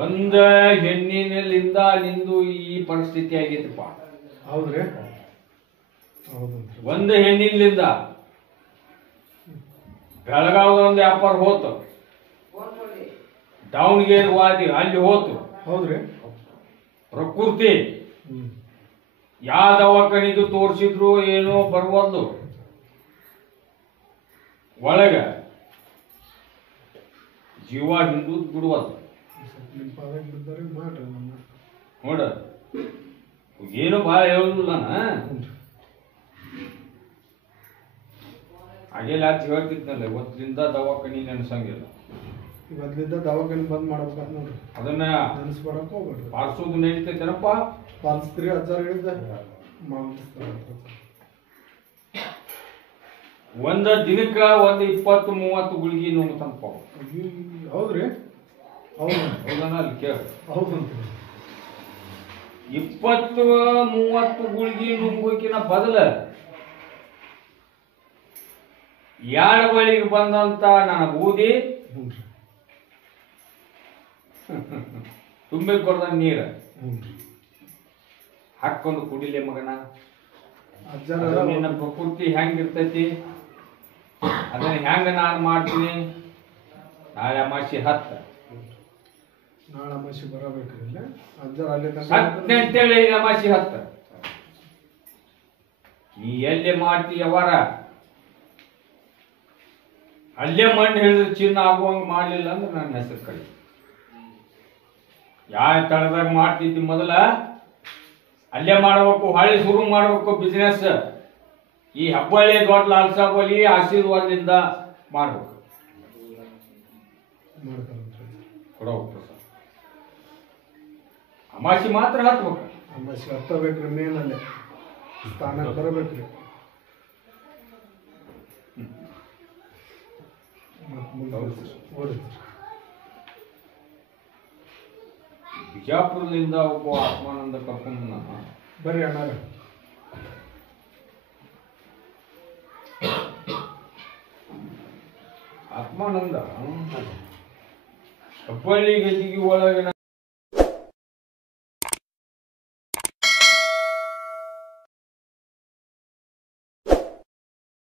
ಒಂದ ಹೆಣ್ಣಿನಲ್ಲಿಂದ ನಿಂದು ಈ ಪರಿಸ್ಥಿತಿ ಆಗೈತಪ್ಪ. ಹೌದ್ರಿ? ಒಂದು ಹೆಣ್ಣಿನಿಂದ ಬೆಳಗಾವದ ಒಂದು ವ್ಯಾಪಾರ ಹೋತು, ದಾವಣಗೆರೆ ವಾದಿ ಅಲ್ಲಿ ಹೋತು. ಹೌದ್ರಿ? ಪ್ರಕೃತಿ ಯಾವ ದವಾಖಾನಿಗೂ ತೋರಿಸಿದ್ರು ಏನೋ ಬರುವಲ್ದು. ಒಳಗ ಜೀವ ಹಿಂದೂ ಬಿಡುವಲ್ದು. ನೋಡ ಏನು ಭಾಳ ಹೇಳುದಿಲ್ಲ ಹಾಗೆಲ್ಲ ಹೇಳ್ತಿದ್ನಲ್ಲ, ಇವತ್ತಿನಿಂದ ದವಾಖಾನಿ ನೆನಸಂಗಿಲ್ಲ. ಇವತ್ತಿನಿಂದ ದವಾಖಾನಿ ಬಂದ್ ಮಾಡ್ಬೇಕಂತ ನೋಡ್ರಿ. ಅದನ್ನ ನೆನಸ್ಕೊಡಕ್ ಹೋಗ್ಬೇಡ್ರಿ. ಪಾಲಿಸೋದು ನಡೀತೈತೇನಪ್ಪ? ಪಾಲಿಸ್ತೀರಿ 1000 ಹೇಳಿದ್ದ ಒಂದ ದಿನಕ್ಕ ಒಂದು 20-30 ಗುಳಿಗೆ ನುಂಗ್ತನಪ್ಪ. ಹೌದ್ರಿ? ಹೌದನ? ಅಲ್ಲಿ ಕೇಳ. ಹೌದಂತ 20-30 ಗುಳಿಗೆ ನುಂಗೋಕಿನ ಬದಲ 2 ಬಳಿಗೆ ಬಂದಂತ ನನ್ನ ಬೂದಿ ತುಂಬಿ ಕೊಡ್ದ ನೀರ ಹಾಕೊಂಡು ಕುಡಿಲೆ ಮಗನ. ನಿನ್ನ ಪ್ರಕೃತಿ ಹೆಂಗಿರ್ತೈತಿ ಅದನ್ನ ಹೆಂಗ ನಾನು ಮಾಡ್ತೀನಿ. ನಾಳೆ ಅಮಾಸಿ 10 ನಾಳೆ ಅಮಾಸಿ ಬರಬೇಕ್ರಿ. ಅಂತೇಳಿ ಅಮಾಸಿ 10 ನೀ ಎಲ್ಲಿ ಮಾಡ್ತೀಯವರ ಅಲ್ಲೇ ಮಣ್ಣು ಹಿಡಿದು ಚಿನ್ನ ಆಗುವಂಗ ಮಾಡ್ಲಿಲ್ಲ ಅಂದ್ರೆ ನನ್ನ ಹೆಸರು ಕಳಿ. ಯಾವ ತಳದಾಗ ಮಾಡ್ತಿದ್ದಿ ಮೊದಲ ಅಲ್ಲೇ ಮಾಡಬೇಕು, ಹಳ್ಳಿ ಶುರು ಮಾಡಬೇಕು ಬಿಸ್ನೆಸ್. ಈ ಹಬ್ಬಳ್ಳಿ ದೊಡ್ಡ ಲಾಲ್ ಸಾಬ್ ಅಲ್ಲಿ ಆಶೀರ್ವಾದದಿಂದ ಮಾಡ್ಬೇಕು. ಕೊಡಬೇಕು ಅಮಾಸಿ ಮಾತ್ರ ಹತ್ಬೇಕು. ಅಮಾಸಿ ಹತ್ತಬೇಕ್ರಿ, ಮೇನಲ್ಲಿ ಸ್ಥಾನ ಬರಬೇಕ್ರಿ. ಬಿಜಾಪುರದಿಂದ ಒಬ್ಬ ಆತ್ಮಾನಂದ ಕರ್ಕೊಂಡು ಬರ್ರಿ ಅಣ್ಣ. ಆತ್ಮಾನಂದ ಹುಬ್ಬಳ್ಳಿ ಗದ್ದಿಗೆ ಒಳಗಿನ